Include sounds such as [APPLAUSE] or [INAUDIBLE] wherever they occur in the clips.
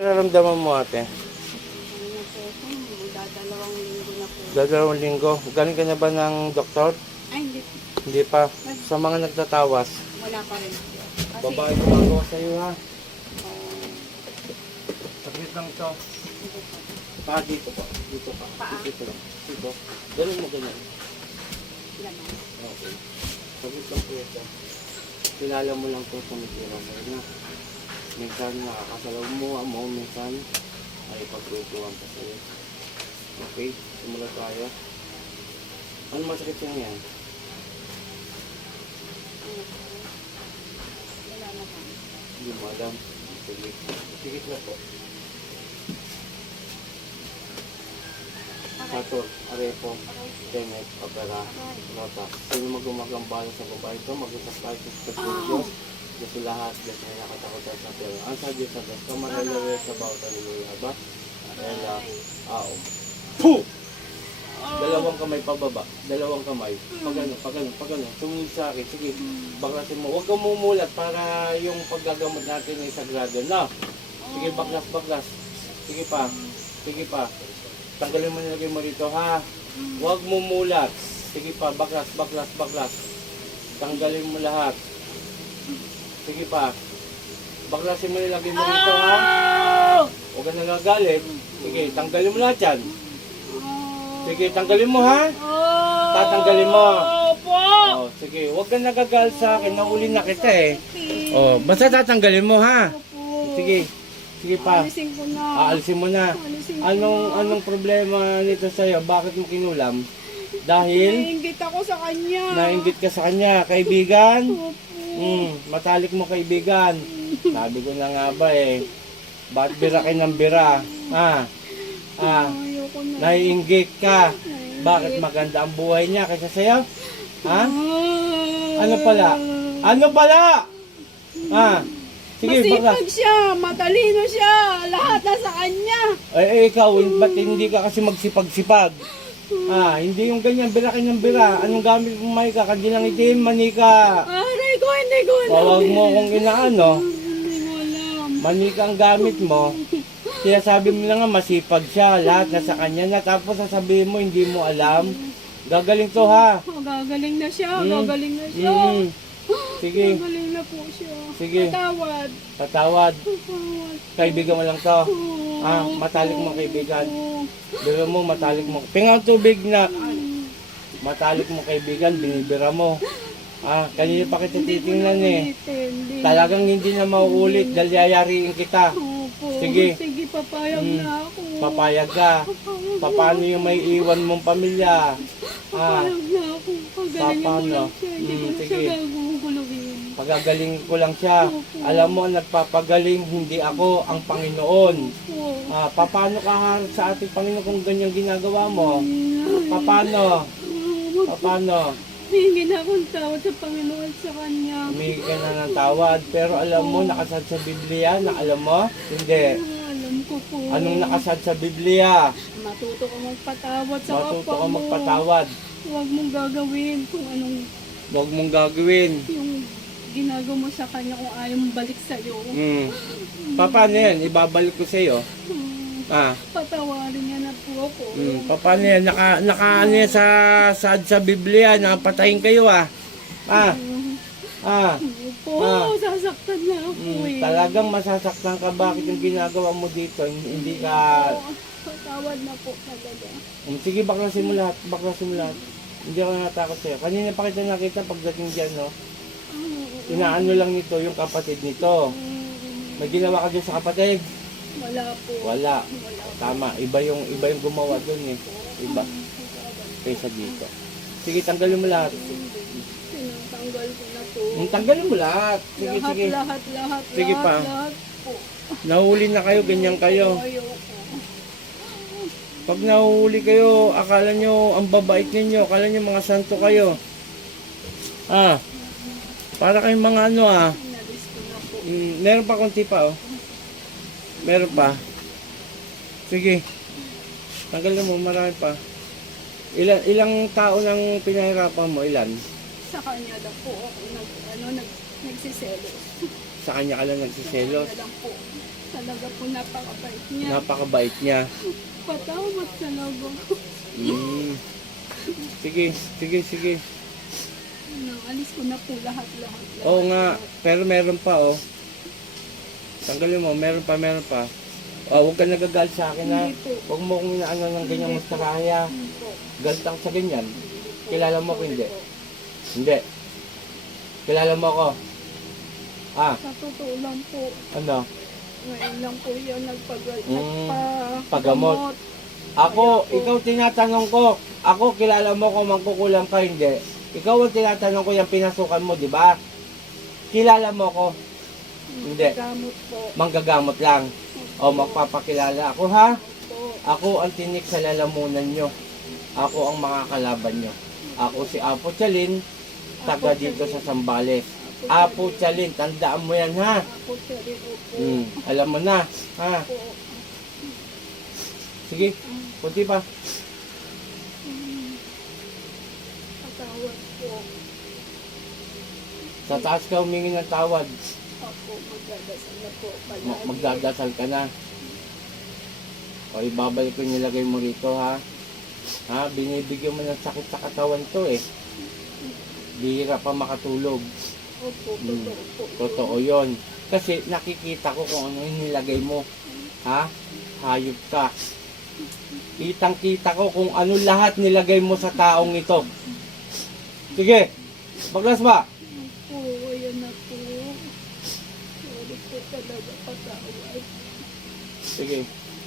Nararamdaman mo ate? Po dadalawang linggo na po. Dalawang linggo. Galing ka na ba ng doktor? Ay, hindi. Hindi pa. Sa mga nagtatawas. Wala pa rin. Kasi, Babae gumagawa sa'yo ha. oh, Saglit lang to. po. Pa, dito pa. Dito pa. Paa? Dito lang. Dito. Ganun mo ganun. Ganun. Okay. Saglit lang po ito. Kilala mo lang to sa mitira mo na. Minsan nakakasalaw mo mo, minsan ay pagtutuwan ka sa'yo. Okay, simula tayo. Ano masakit yan yan? Hindi mo alam. Sige. Sige na po. Sator, arepo, tenet, opera, nota. Sino mo gumagambala sa babae ito? Mag-usap tayo sa pagkusyos. Kasi lahat, kasi nakatakotan sa pero. Ang sa Diyos sa Diyos, kamaralawe sa bawat aliluya ba? Ela, ao. Puh! Dalawang kamay pababa, dalawang kamay. Pag ano, pag ano, pag ano, sa akin. Sige, baklasin mo. Huwag kang mumulat para yung paggagamot natin ay sagrado na. Sige, baklas, baklas. Sige pa. Sige pa. Tanggalin mo nilagay mo rito, ha? Huwag mumulat. Sige pa, baklas, baklas, baklas. Tanggalin mo lahat. Sige pa. Baklasin mo nilagay mo rito, ha? Huwag ka nagagalit. Sige, tanggalin mo lahat yan. Sige, tanggalin mo, ha? Tatanggalin mo. Opo! Oh, sige, huwag ka nagagalit sa akin. Nauli na kita, eh. Oh, basta tatanggalin mo, ha? Opo. Sige. Sige pa. Alisin ko na. Aalisin mo na. Ko Anong na. anong problema nito sa'yo? Bakit mo kinulam? Dahil Nainggit ako sa kanya. nainggit ka sa kanya, kaibigan. Opo. Hmm, matalik mo kaibigan. Sabi ko na nga ba eh. Ba't bira ka ng bira? Ah, ah, Ayoko na. naiinggit ka. Bakit maganda ang buhay niya kaysa sa'yo? Ha? Ano pala? Ano pala? Ah, sige. Masipag siya, matalino siya, lahat nasa kanya. Eh, eh, ikaw, ba't hindi ka kasi magsipag-sipag? Ah, hindi yung ganyan, bira ka ng bira. Anong gamit mo, Maika? Kandilang itim, manika. Ko, hindi ko alam. Huwag mo kung inaano. Hindi ko alam. Manika ang gamit mo. Kaya sabi mo na nga, masipag siya. Lahat nasa kanya na. Tapos sasabihin mo, hindi mo alam. Gagaling to ha. Oh, gagaling na siya, Hmm. gagaling na siya. Mm. Sige, Gagaling na po siya. Sige. Patawad. tatawad. Patawad. Kaibigan mo lang to. Oh, Ah, matalik mo kaibigan. oh. Biro mo, matalik mo. Pingaw tubig na. Matalik mo kaibigan, binibira mo. Ah, kanina pa kita titingnan eh. Hindi. Talagang hindi na mauulit dahil yayariin kita. Opo. Sige. Sige, papayag Hmm. na ako. Papayag ka. Paano yung may iwan mong pamilya? Ah, Papayag na ako. Pagalingin ko Paano? lang siya. Hindi ko Hmm, na sige. siya gaguguluhin. pagagaling ko lang siya. Alam mo, ang nagpapagaling hindi ako, ang Panginoon. Oo. Ah, paano ka harap sa ating Panginoon kung ganyan ginagawa mo? Paano? Paano? Hingi na akong tawad sa Panginoon sa Kanya. Humingi ka na ng tawad. Pero alam mo, nakasad sa Biblia na alam mo? Hindi. Ah, Alam ko po. Anong nakasad sa Biblia? Matuto ka magpatawad sa Matuto kapwa ka mo. magpatawad. Huwag mong gagawin kung anong Huwag mong gagawin. yung ginagawa mo sa kanya kung ayaw mong balik sa'yo. Hmm. Pa- Paano yan? Ibabalik ko sa'yo. Hmm, Ah. Patawarin po ako. Hmm. Pa- Paano yan? Naka, naka ano yan sa, sa, sa Biblia na patayin kayo ah. Ah. Ah. Opo, Ah. sasaktan na ako Hmm. eh. Talagang masasaktan ka. Bakit yung ginagawa mo dito? Hindi ka... Oo, Patawad na po talaga. Um, sige, baklasin mo lahat. Baklasin mo lahat. Hindi ako natakot sa'yo. Kanina pa kita nakita pagdating dyan, no? Hmm, Inaano lang nito yung kapatid nito. hmm, May ginawa ka dyan sa kapatid? Wala po. Wala. Tama. Iba yung, iba yung gumawa dun eh. Iba. Kaysa dito. Sige, tanggalin mo lahat. Tinatanggal ko na po. Hmm, Tanggalin mo lahat. Sige, lahat, sige. lahat, lahat, Sige lahat, pa. lahat po. Nahuli na kayo, ganyan kayo. Ayoko. Pag nahuli kayo, akala nyo ang babait ninyo. Akala nyo mga santo kayo. Ah. Para kayong mga ano ah. Inalis ko na po. Mm, meron pa konti pa oh. Meron pa. Sige. Tanggalin mo, marami pa. Ilan, ilang tao nang pinahirapan mo? Ilan? Sa kanya lang po ako nag, ano, nag, nagsiselos. Sa kanya ka lang Sa nagsiselos. kanya lang po. Talaga po napakabait niya. Napakabait niya. Patawad talaga. Mm. Sige, sige, sige. Naalis ko na po lahat-lahat. Oo nga, pero meron pa oh. Tanggalin mo, meron pa, meron pa. Oh, huwag ka nagagalit sa akin ha. Huwag mo kong inaano ng ganyang mustaraya. Galit ako sa ganyan. Kilala mo ko hindi? Hindi. Kilala mo ako. Ah, Sa totoo lang po, ano? ngayon lang po yan nagpag Mm, pagamot. Ako, ikaw tinatanong ko. Ako, kilala mo kung mangkukulam ka, hindi. Ikaw ang tinatanong ko yung pinasukan mo, di ba? Kilala mo ko. Hindi. Gamot po. Manggagamot lang. O, magpapakilala ako, ha? Ako ang tinik sa lalamunan nyo. Ako ang makakalaban nyo. Ako si Apo Chalin, taga dito sa Sambales. Apo Chalin, tandaan mo yan, ha? Ako siya rin po. Hmm, alam mo na, ha? Sige, kunti pa. Sa taas ka humingi ng tawad. Ako magdadasal na po. Palagi. Ma- Magdadasal ka na. O, ibabalik ko nilagay mo rito, ha? Ha? Binibigyan mo ng sakit sa katawan to, eh. Bihira pa makatulog. Opo, Hmm. totoo po. Totoo yon. Kasi nakikita ko kung ano yung nilagay mo. Ha? Hayop ka. Kitang kita ko kung ano lahat nilagay mo sa taong ito. Sige. Baglas ba? Po, ayan na po. Sorry po Sige.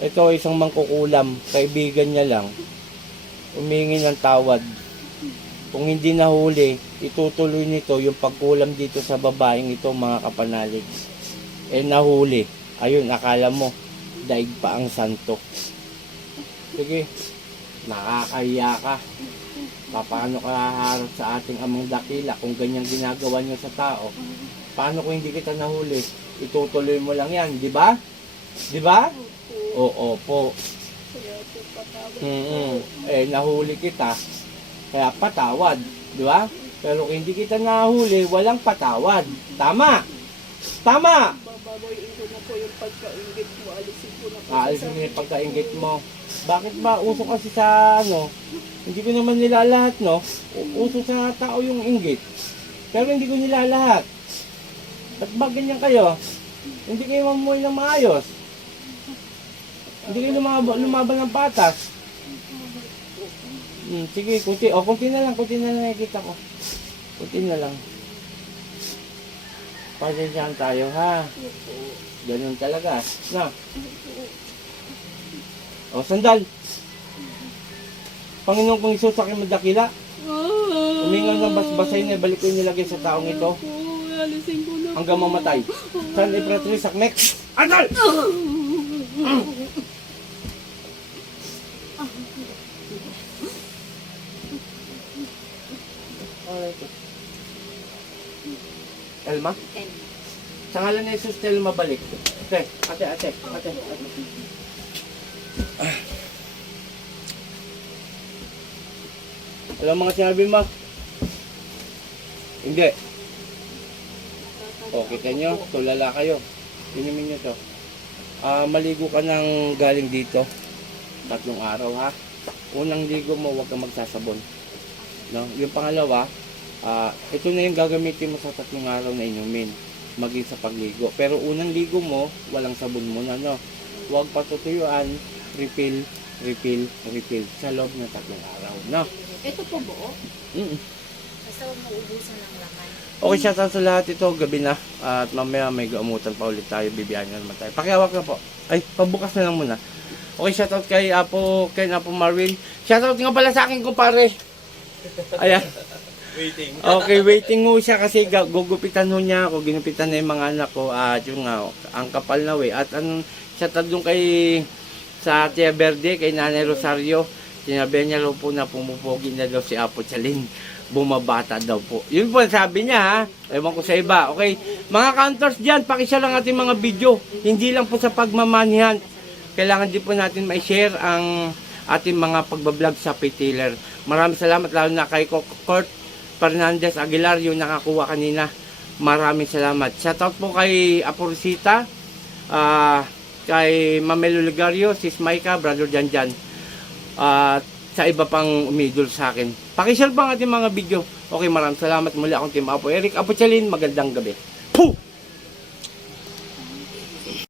Ito isang mangkukulam. Kaibigan niya lang. Umingi ng tawad. Kung hindi nahuli, itutuloy nito yung pagkulam dito sa babaeng ito mga kapanalig. Eh nahuli. Ayun, akala mo, daig pa ang santo. Sige, nakakahiya ka. Paano ka haharap sa ating amang dakila kung ganyan ginagawa niyo sa tao? Paano kung hindi kita nahuli? Itutuloy mo lang yan, di ba? Di ba? Opo, Oo po. kaya po patawad Mm po. Eh, nahuli kita. Kaya patawad. Di ba? Pero kung hindi kita nahuli, walang patawad. Tama! Tama! Bababoyin ko na po yung pagkaingit mo. Alisin ko na po. Aalisin mo yung pagkaingit mo. Bakit ba uso kasi sa ano? Hindi ko naman nilalahat, no? U- Uso sa tao yung inggit. Pero hindi ko nilalahat. Ba't ba ganyan kayo? Hindi kayo mamuhay ng maayos. Hindi kayo lumab- lumaban ng patas. Hmm, sige, kunti. O, kunti na lang. Kunti na lang nakikita ko. Kunti na lang. Pasensyahan tayo, ha? Ganun talaga. Na. O, sandal. Panginoon kong Isus, aking madakila. Umingal ng basbasay na balik ko yung nilagay sa taong ito alisin ko hanggang mamatay. San Efratri Sakmek. Andal! Elma? Sa ngalan ni Jesus, Telma balik. Ate, ate, ate, ate, ate. Alam mga sinabi mo? Hindi. O, kita nyo, tulala kayo. Inumin nyo to. Ah, maligo ka ng galing dito. Tatlong araw ha. Unang ligo mo, huwag kang magsasabon. No? Yung pangalawa, ah, ito na yung gagamitin mo sa tatlong araw na inumin. Maging sa pagligo. Pero unang ligo mo, walang sabon muna, no? Huwag patutuyuan, refill, refill, refill sa loob ng tatlong araw, no? Ito po buo. Mm Basta huwag maubusan ng laman. Okay, shout out sa lahat ito. Gabi na. At mamaya may gaamutan pa ulit tayo. Bibiyahin na naman tayo. Pakiawak na po. Ay, pabukas na lang muna. Okay, shout out kay Apo, kay Apo Marvin. Shout out nga pala sa akin, kumpare. Ayan. Waiting. [LAUGHS] Okay, waiting ho siya kasi gugupitan ho niya ako. Ginupitan na yung mga anak ko. At yung nga, ang kapal na way. At ang shout out dun kay sa Tia Verde, kay Nanay Rosario. Sinabi niya po na pumupogi na daw si Apo Chalin. Bumabata daw po. Yun po ang sabi niya ha. Ewan ko sa iba. Okay. Mga counters dyan, pakisya lang ating mga video. Hindi lang po sa pagmamanihan. Kailangan din po natin ma-share ang ating mga pagbablog sa Pitiller. Maraming salamat lalo na kay Kurt Fernandez Aguilar yung nakakuha kanina. Maraming salamat. Shoutout po kay Aporisita, ah, kay Mamelo Ligario, Sis Maika, Brother Janjan, at sa iba pang umidol sa akin. Pakishare pa ang ating mga video. Okay, maraming salamat muli akong Team Apo Eric Apo Chalin, magandang gabi.